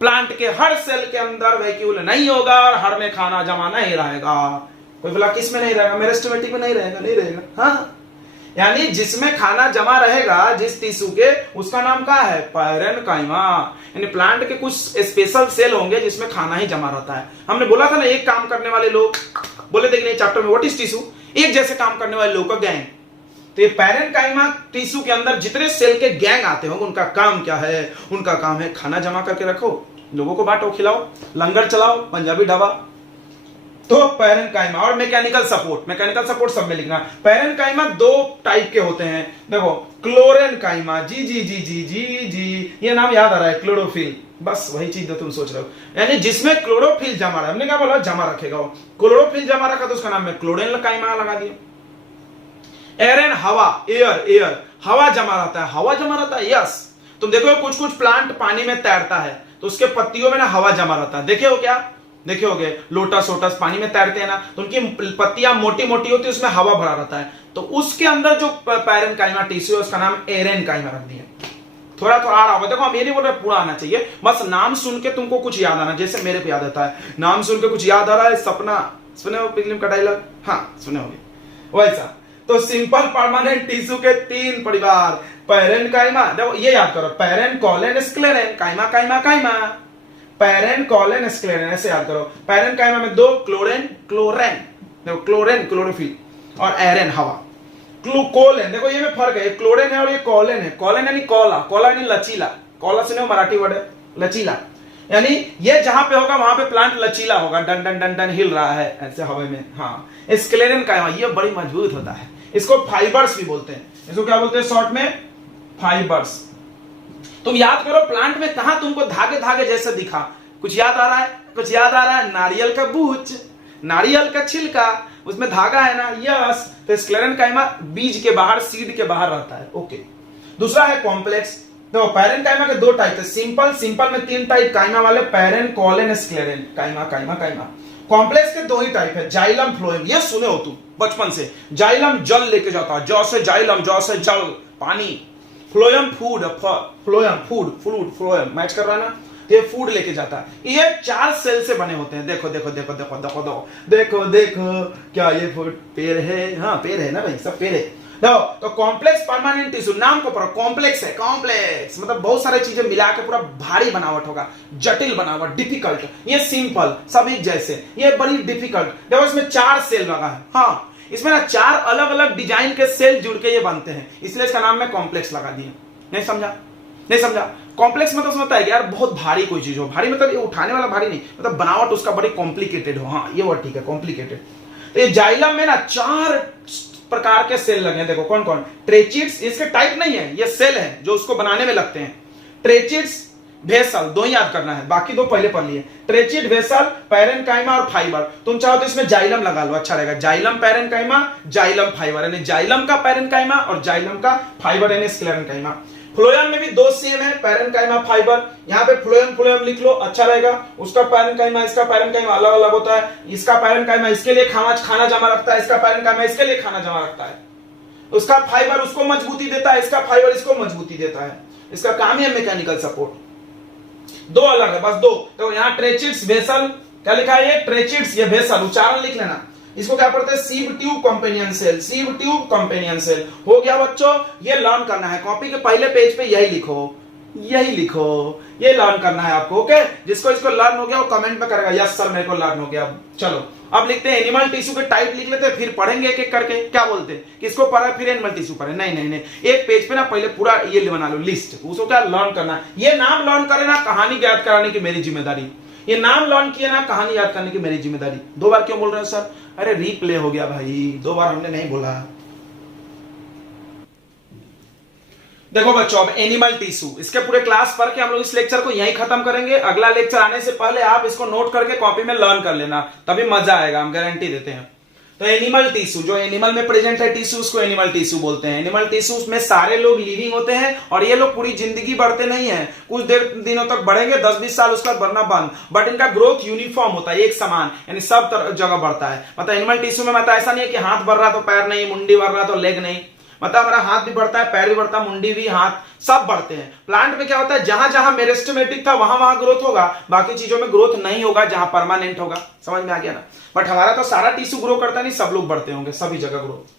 प्लांट के हर सेल के अंदर वैक्यूल नहीं होगा और हर में खाना जमा नहीं रहेगा। कोई बोला किस में नहीं रहेगा, मेरिस्टेमेटिक में नहीं रहेगा, नहीं रहेगा। हाँ, यानी जिसमें खाना जमा रहेगा जिस टिश्यू के, उसका नाम क्या है, पेरेनकाइमा। यानी प्लांट के कुछ स्पेशल सेल होंगे जिसमें खाना ही जमा रहता है। हमने बोला था ना एक काम करने वाले लोग, बोले थे कि नहीं चैप्टर में, व्हाट इज टिश्यू, एक जैसे काम करने वाले लोग का गैंग। तो ये पेरेनकाइमा टिश्यू के अंदर जितने सेल के गैंग आते होंगे, उनका काम क्या है, उनका काम है खाना जमा करके रखो, लोगों को बांटो, खिलाओ, लंगर चलाओ, पंजाबी ढाबा। तो पेरेनकाइमा और मैकेनिकल सपोर्ट, मैकेनिकल सपोर्ट सब में लिखना। पेरेनकाइमा 2 टाइप के होते हैं, देखो क्लोरेनकाइमा, जी जी जी जी जी जी, ये नाम याद आ रहा है, क्लोरोफिल, बस वही चीज जो तुम सोच रहे हो, यानी जिसमें क्लोरोफिल जमा रहा है। हमने क्या बोला, जमा रखेगा वो, क्लोरोफिल जमा रखा तो उसका नाम है क्लोरेनकाइमा लगा दिया। एयर, हवा, एयर, हवा जमा रहता है, हवा जमा रहता है, यस। तुम देखो कुछ कुछ प्लांट पानी में तैरता है तो उसके पत्तियों में ना हवा जमा रहता है, देखे हो क्या, देखे होगे, लोटस वोटस पानी में तैरते हैं ना, तो उनकी पत्तियां मोटी मोटी होती है, उसमें हवा भरा रहता है, तो उसके अंदर जो पेरेनकाइमा टिश्यू है उसका नाम एरेनकाइमा रख दिया। थोड़ा तो आ रहा होगा, देखो हम ये नहीं बोल रहे पूरा आना चाहिए, बस नाम सुन के तुमको कुछ याद आना, जैसे मेरे को याद आता है, नाम सुन के कुछ याद आ रहा है, सपना सुने हो फिल्म का डायलॉग, हाँ सुने होंगे वैसा। तो सिंपल परमानेंट टिश्यू के 3 परिवार, पेरेनकाइमा, देखो ये याद करो, पेरेन कॉलन स्क्लेरेन, काइमा काइमा काइमा, पेरेन कॉलन स्क्लेरेन, ऐसे याद करो। पेरेनकाइमा में 2 क्लोरेन, क्लोरेन, देखो क्लोरेन क्लोरोफिल और एरेन हवा। कोलेन, देखो ये में फर्क है, क्लोरेन है और ये कॉलन है। कॉलन यानी कोला, कोला यानी लचीला, कोला सुने हो मराठी वर्ड है लचीला, यानी ये जहां पे होगा वहां पे प्लांट लचीला होगा, डन डन डन डन हिल रहा है ऐसे हवा में। हाँ, स्क्लेरेनकाइमा ये बड़ी मजबूत होता है, इसको फाइबर्स भी बोलते हैं, इसको क्या बोलते हैं शॉर्ट में, फाइबर्स। तुम याद करो प्लांट में कहां तुमको धागे धागे जैसे दिखा, कुछ याद आ रहा है, कुछ याद आ रहा है, नारियल का बूच, नारियल का छिलका, उसमें धागा है ना, यस। तो स्क्लेरेनकाइमा बीज के बाहर, सीड के बाहर रहता है, ओके। दूसरा है कॉम्प्लेक्स, तो पेरेनकाइमा के 2 टाइप है, सिंपल, सिंपल में 3 टाइप काइमा वाले, पेरेन कॉलन स्क्लेरेन, काइमा काइमा काइमा। कॉम्प्लेक्स के 2 ही टाइप है, जाइलम फ्लोएम, ये सुने हो तुम बचपन से, जाइलम जल लेके जाता है, जौ से जाइलम, जौ से जल पानी, phloem food, phloem food, fluid, phloem match कर रहा है ना, ये फूड लेके जाता है। ये 4 सेल से बने होते हैं, देखो देखो देखो देखो देखो देखो देखो देखो, क्या ये पेड़ है, हाँ पेड़ है ना भाई, सब पेड़ है। देखो तो कॉम्प्लेक्स परमानेंट टिश्यू, नाम को पढ़ो, कॉम्प्लेक्स है, कॉम्प्लेक्स मतलब बहुत सारी चीजें मिला के पूरा भारी बनावट होगा, जटिल बनावट, डिफिकल्ट। ये सिंपल सब एक जैसे, ये बड़ी डिफिकल्ट। देखो इसमें 4 सेल लगा है, हाँ इसमें ना 4 अलग अलग डिजाइन के सेल जुड़ के ये बनते हैं, इसलिए इसका नाम मैं कॉम्प्लेक्स लगा दिया। नहीं समझा, नहीं समझा। कॉम्प्लेक्स मतलब समझता है कि यार बहुत भारी कोई चीज हो, भारी मतलब ये उठाने वाला भारी नहीं, मतलब बनावट उसका बड़ी कॉम्प्लिकेटेड हो, हाँ ये वर्ड ठीक है, कॉम्प्लिकेटेड। तो ये जाइलम में ना 4 प्रकार के सेल लगे हैं, देखो कौन कौन, ट्रेचिड्स, इसके टाइप नहीं है, ये सेल है जो उसको बनाने में लगते हैं। ट्रेचिड्स, वेसल, 2 ही याद करना है, बाकी 2 पहले पढ़ लिए। ट्रेचिड, वेसल, पेरेनकाइमा और फाइबर। तुम चाहो तो इसमें जाइलम लगा लो, अच्छा रहेगा, जाइलम पेरेनकाइमा, जाइलम फाइबर, यानी जाइलम का पेरेनकाइमा और जाइलम का फाइबर यानी स्क्लेरेनकाइमा। फ्लोएम में भी 2 सेम है, पेरेनकाइमा फाइबर, यहाँ पे फ्लोएम फ्लोएम लिख लो, अच्छा रहेगा। उसका पेरेनकाइमा, इसका पेरेनकाइमा अलग अलग होता है, इसका पेरेनकाइमा इसके लिए खाना जमा रखता है, इसका पेरेनकाइमा इसके लिए खाना जमा रखता है, उसका फाइबर उसको मजबूती देता है, इसका फाइबर इसको मजबूती देता है, इसका काम है मैकेनिकल सपोर्ट। 2 अलग है, बस 2। तो यहाँ ट्रेचिड्स, वेसल, क्या लिखा है ये? ट्रेचिड्स, ये वेसल, उच्चारण लिख लेना। इसको क्या पढ़ते हैं? Sieve tube companion cell, sieve tube companion cell. हो गया बच्चों, ये लर्न करना है। कॉपी के पहले पेज पे यही लिखो, यही लिखो, ये लर्न करना है आपको। ओके, जिसको इसको लर्न हो गया वो कमेंट में करेगा यस सर मेरे को लर्न हो गया। चलो अब लिखते हैं एनिमल टिश्यू के टाइप लिख लेते हैं, फिर पढ़ेंगे एक एक करके। क्या बोलते हैं? किसको पढ़ा फिर एनिमल टिश्यू पढ़े? नहीं नहीं नहीं, एक पेज पे ना पहले पूरा ये बना लो लिस्ट, उसको क्या लर्न करना है। ये नाम लर्न करे ना, कहानी याद कराने की मेरी जिम्मेदारी। ये नाम लर्न किया ना, कहानी याद करने की मेरी जिम्मेदारी। 2 बार क्यों बोल रहे हो सर? अरे रीप्ले हो गया भाई, 2 बार हमने नहीं बोला। देखो बच्चों, अब एनिमल टिश्यू, इसके पूरे क्लास पढ़ के हम लोग इस लेक्चर को यहीं खत्म करेंगे। अगला लेक्चर आने से पहले आप इसको नोट करके कॉपी में लर्न कर लेना, तभी मजा आएगा, हम गारंटी देते हैं। तो एनिमल टिश्यू, जो एनिमल में प्रेजेंट है टिश्यू, उसको एनिमल टिश्यू बोलते हैं। एनिमल टिश्यू में सारे लोग लिविंग होते हैं और ये लोग पूरी जिंदगी बढ़ते नहीं है, कुछ देर दिनों तक बढ़ेंगे, 10-20 साल, उसके बाद बढ़ना बंद। बट इनका ग्रोथ यूनिफॉर्म होता है, एक समान, यानी सब जगह बढ़ता है। मतलब एनिमल टिश्यू में मतलब ऐसा नहीं है कि हाथ बढ़ रहा तो पैर नहीं, मुंडी बढ़ रहा तो लेग नहीं। मतलब हमारा हाथ भी बढ़ता है, पैर भी बढ़ता है, मुंडी भी, हाथ सब बढ़ते हैं। प्लांट में क्या होता है, जहां जहां मेरिस्टेमेटिक था वहां वहां ग्रोथ होगा, बाकी चीजों में ग्रोथ नहीं होगा जहां परमानेंट होगा। समझ में आ गया ना? बट हमारा तो सारा टिश्यू ग्रो करता नहीं, सब लोग बढ़ते होंगे, सभी जगह ग्रोथ,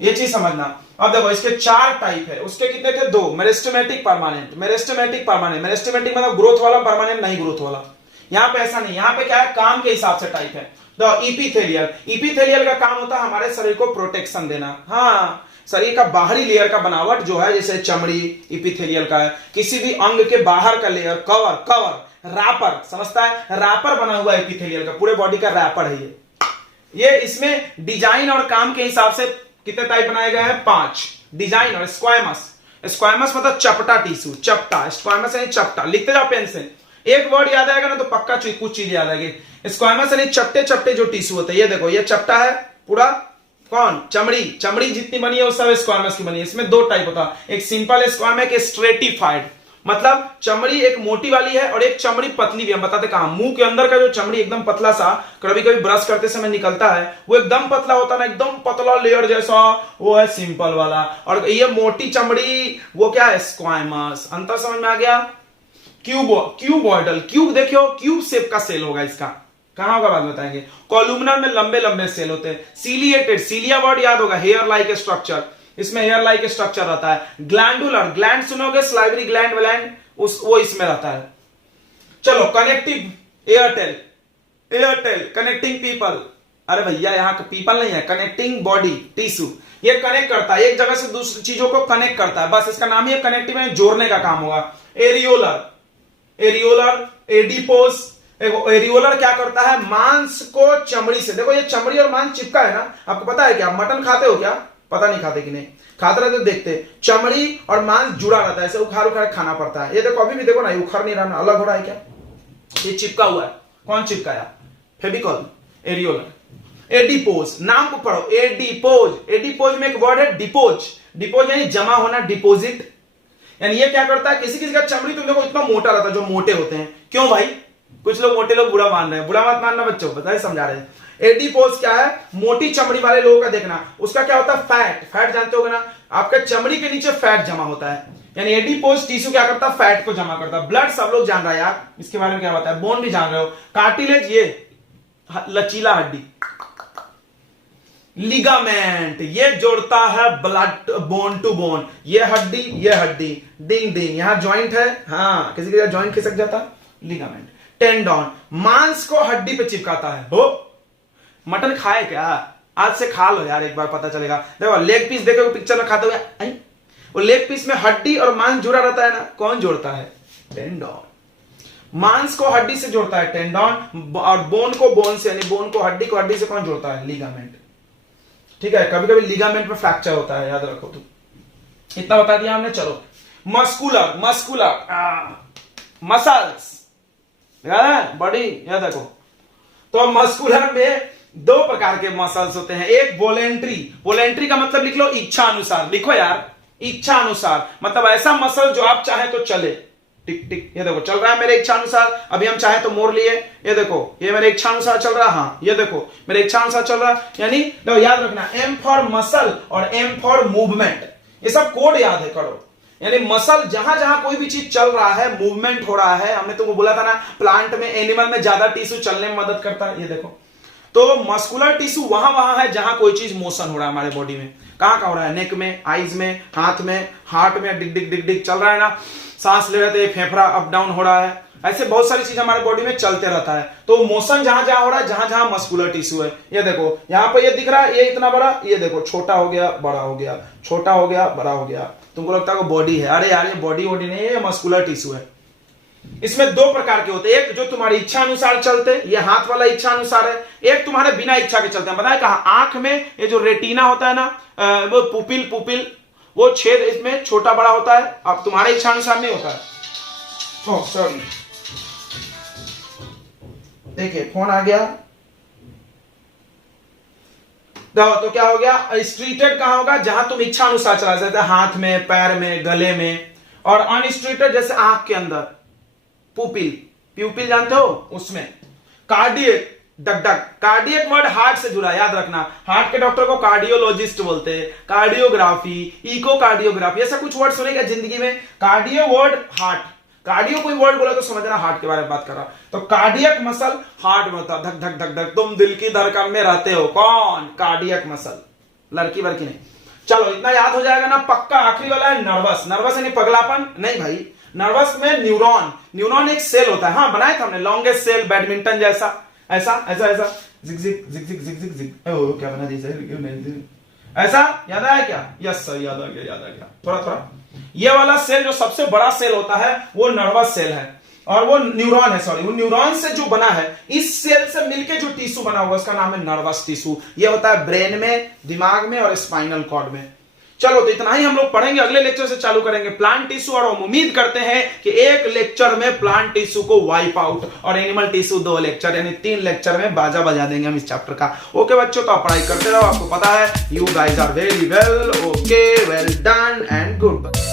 ये चीज समझना। अब देखो इसके 4 टाइप है, उसके कितने थे? 2, meristematic, permanent. Meristematic, permanent. Meristematic मतलब ग्रोथ वाला, परमानेंट नहीं ग्रोथ वाला। यहाँ पे ऐसा नहीं, यहाँ पे क्या है, काम के हिसाब से टाइप है। तो इपिथेलियल, इपिथेलियल का काम होता है हमारे शरीर को प्रोटेक्शन देना। हाँ, शरीर का बाहरी लेयर का बनावट जो है, जैसे चमड़ी इपिथेलियल का है, किसी भी अंग के बाहर का लेयर, कवर, रैपर, समझता है? रैपर बना हुआ है इपिथेलियल का, पूरे बॉडी का रैपर है ये। इसमें डिजाइन और काम के हिसाब से कितने टाइप बनाए गए हैं? 5। डिजाइन और स्क्वायमस, स्क्वायमस मतलब चपटा टिश्यू, चपटा, स्क्वायमस यानी चपटा। लिखते जाओ पेन से, एक वर्ड याद आएगा ना तो पक्का कुछ चीज याद आएगी। स्क्वायमस यानी चपटे चपटे जो टिश्यू होते हैं। ये देखो, ये चपटा है पूरा, कौन? चमड़ी, चमड़ी जितनी बनी है वो सब स्क्वायमस की बनी है। इसमें 2 टाइप होता है, एक सिंपल स्क्वायम है, एक स्ट्रेटिफाइड, मतलब चमड़ी एक मोटी वाली है और एक चमड़ी पतली भी है। बताते कहां? मुंह के अंदर का जो चमड़ी एकदम पतला सा, कभी कभी ब्रश करते समय निकलता है, वो एकदम पतला होता है ना, एकदम पतला लेयर जैसा, वो है सिंपल वाला। और ये मोटी चमड़ी, वो क्या है? स्क्वायमस। अंतर समझ में आ गया? क्यूबॉइडल, क्यूब देखियो, क्यूब शेप का सेल होगा इसका, कहां होगा बाद बताएंगे। कॉलुमनर में लंबे लंबे सेल होते हैं। सीलिएटेड, सीलिया वर्ड याद होगा, हेयर लाइक स्ट्रक्चर, इसमें हेयर लाइक स्ट्रक्चर रहता है। ग्लैंडुलर, ग्लैंड सुनोगे, स्लाइवरी ग्लैंड व्लैंड, वो इसमें रहता है। चलो connective, Airtel, Airtel connecting people. अरे भैया यहाँ पीपल नहीं है, कनेक्टिंग बॉडी टिश्यू, ये कनेक्ट करता है, एक जगह से दूसरी चीजों को कनेक्ट करता है, बस इसका नाम ही है कनेक्टिव, जोड़ने का काम होगा। Areolar, areolar, adipose. एरियोलर क्या करता है? मांस को चमड़ी से, देखो ये चमड़ी और मांस चिपका है ना, आपको पता है क्या? मटन खाते हो क्या? पता नहीं खाते कि नहीं, खाते रहते देखते, चमड़ी और मांस जुड़ा रहता है, ऐसे उखाड़ उखाड़ खाना पड़ता है। ये देखो अभी भी देखो ना, उखड़ नहीं रहा ना, अलग हो रहा है क्या? ये चिपका हुआ है, कौन चिपकाया? फेविकॉल। एरियोलर। एडिपोज, नाम को पढ़ो, एडिपोज। एडिपोज में एक वर्ड है डिपोज, डिपोज यानी जमा होना, डिपोजिट। यानी ये क्या करता है, किसी किसी का चमड़ी तुम देखो इतना मोटा रहता है, जो मोटे होते हैं। क्यों भाई? कुछ लोग मोटे लोग बुरा मान रहे हैं, बुरा मत मानना बच्चों, बताए समझा रहे हैं। एडिपोज क्या है? मोटी चमड़ी वाले लोगों का देखना, उसका क्या होता है? फैट, फैट जानते होगे ना, आपके चमड़ी के नीचे फैट जमा होता है, यानी एडिपोज टिश्यू क्या करता है? फैट को जमा करता है। ब्लड सब लोग जान रहा है यार, इसके बारे में क्या होता है? बोन भी जान रहे हो। कार्टिलेज, ये लचीला हड्डी। लिगामेंट, ये जोड़ता है ब्लड, बोन टू बोन, ये हड्डी, ये हड्डी, डिंग डिंग, यहां जॉइंट है, हाँ किसी के जॉइंट खिसक जाता है, लिगामेंट। टेंडन, मांस को हड्डी पे चिपकाता है। हो, मटन खाए क्या? आज से खा लो यार, एक बार पता चलेगा। देखो लेग पीस देखो पिक्चर में खाते हुए, वो लेग पीस में हड्डी और मांस जुड़ा रहता है ना, कौन जोड़ता है? टेंडन। मांस को हड्डी से जोड़ता है टेंडन, और बोन को बोन से, यानी बोन को हड्डी से कौन जोड़ता है? लिगामेंट। ठीक है, कभी कभी लिगामेंट में फ्रैक्चर होता है, याद रखो। तो इतना बता दिया हमने। चलो मस्कुलर, मस्कुलर मसल्स, बॉडी, याद रखो। तो मस्कुलर में 2 प्रकार के मसल्स होते हैं, एक वोलेंट्री, वोलेंट्री का मतलब लिख लो इच्छा अनुसार, लिखो यार, इच्छा अनुसार, मतलब ऐसा मसल जो आप चाहे तो चले, टिक टिक, ये देखो चल रहा है मेरे इच्छा अनुसार, अभी हम चाहे तो मोड़ लिए, ये देखो ये मेरे इच्छा अनुसार चल रहा है, हाँ ये देखो मेरे इच्छा अनुसार चल रहा है। यानी देखो याद रखना, एम फॉर मसल और एम फॉर मूवमेंट, ये सब कोड याद है करो। यानी मसल जहां जहां कोई भी चीज चल रहा है, मूवमेंट हो रहा है, हमने तुमको बोला था ना प्लांट में, एनिमल में ज्यादा टिश्यू चलने में मदद करता है, ये देखो। तो मस्कुलर टिश्यू वहां वहां है जहां कोई चीज मोशन हो रहा है हमारे बॉडी में। कहां कहां हो रहा है? नेक में, आईज में, हाथ में, हार्ट में, डिग डिग डिग डिग चल रहा है ना, सांस ले रहे थे, फेफड़ा अप डाउन हो रहा है, ऐसे बहुत सारी चीज हमारे बॉडी में चलते रहता है। तो मोशन जहां जहां हो रहा है, जहां जहां मस्कुलर टिश्यू है। ये देखो यहां पर ये दिख रहा है, ये इतना बड़ा, ये देखो छोटा हो गया, बड़ा हो गया, छोटा हो गया, बड़ा हो गया। तुमको लगता है बॉडी है, अरे यार ये बॉडी वॉडी नहीं है, ये मस्कुलर टिश्यू है। इसमें दो प्रकार के होते हैं, एक जो तुम्हारी इच्छा अनुसार चलते, ये हाथ वाला इच्छा अनुसार है, एक तुम्हारे बिना इच्छा के चलते हैं। बताया कहा आंख में ये जो रेटिना होता है ना, वो पुपिल वो छेद इसमें छोटा बड़ा होता है, अब तुम्हारे इच्छा अनुसार नहीं होता है। सॉरी, देखिए फोन आ गया। तो क्या हो गया? स्ट्रीटेड कहां होगा? जहां तुम इच्छा अनुसार चला सकते, हाथ में, पैर में, गले में। और अनस्ट्रीटेड जैसे आंख के अंदर, प्यूपिल जानते हो, उसमें। कार्डियक, डगडग, कार्डियक वर्ड हार्ट से जुड़ा, याद रखना। हार्ट के डॉक्टर को कार्डियोलॉजिस्ट बोलते हैं, कार्डियोग्राफी, इकोकार्डियोग्राफी, ऐसा कुछ वर्ड सुनेगा जिंदगी में। कार्डियो वर्ड हार्ट, कार्डियो कोई वर्ड बोला तो समझना हार्ट के बारे में बात कर रहा। तो कार्डियक मसल हार्ट में होता, धक धक धक धक, तुम दिल की धड़कन में रहते हो। कौन? कार्डियक मसल, लड़की वड़की नहीं। चलो इतना याद हो जाएगा ना पक्का। आखिरी वाला है नर्वस। नर्वस यानी पगलापन नहीं भाई, नर्वस में न्यूरॉन, न्यूरॉन एक सेल होता है, हाँ बनाया था हमने, लॉन्गेस्ट सेल, बैडमिंटन जैसा, ऐसा ऐसा ऐसा, जिग जिग जिग जिग जिग जिग जिग, क्या बना दी ऐसा, याद आया क्या? यस सर, याद आ गया, याद आ गया थोड़ा थोड़ा। ये वाला सेल जो सबसे बड़ा सेल होता है वो नर्वस सेल है, और वो न्यूरॉन है, सॉरी, वो न्यूरॉन से जो बना है, इस सेल से मिलके जो टिश्यू बना हुआ उसका नाम है नर्वस टिश्यू। ये होता है ब्रेन में, दिमाग में और स्पाइनल कॉर्ड में। चलो तो इतना ही हम लोग पढ़ेंगे, अगले लेक्चर से चालू करेंगे प्लांट टिश्यू, और हम उम्मीद करते हैं कि एक लेक्चर में प्लांट टिश्यू को वाइप आउट, और एनिमल टिश्यू 2 लेक्चर, यानी 3 लेक्चर में बाजा बजा देंगे हम इस चैप्टर का। ओके बच्चों, तो आप पढ़ाई करते रहो, आपको पता है you guys are very well, okay, well done and good.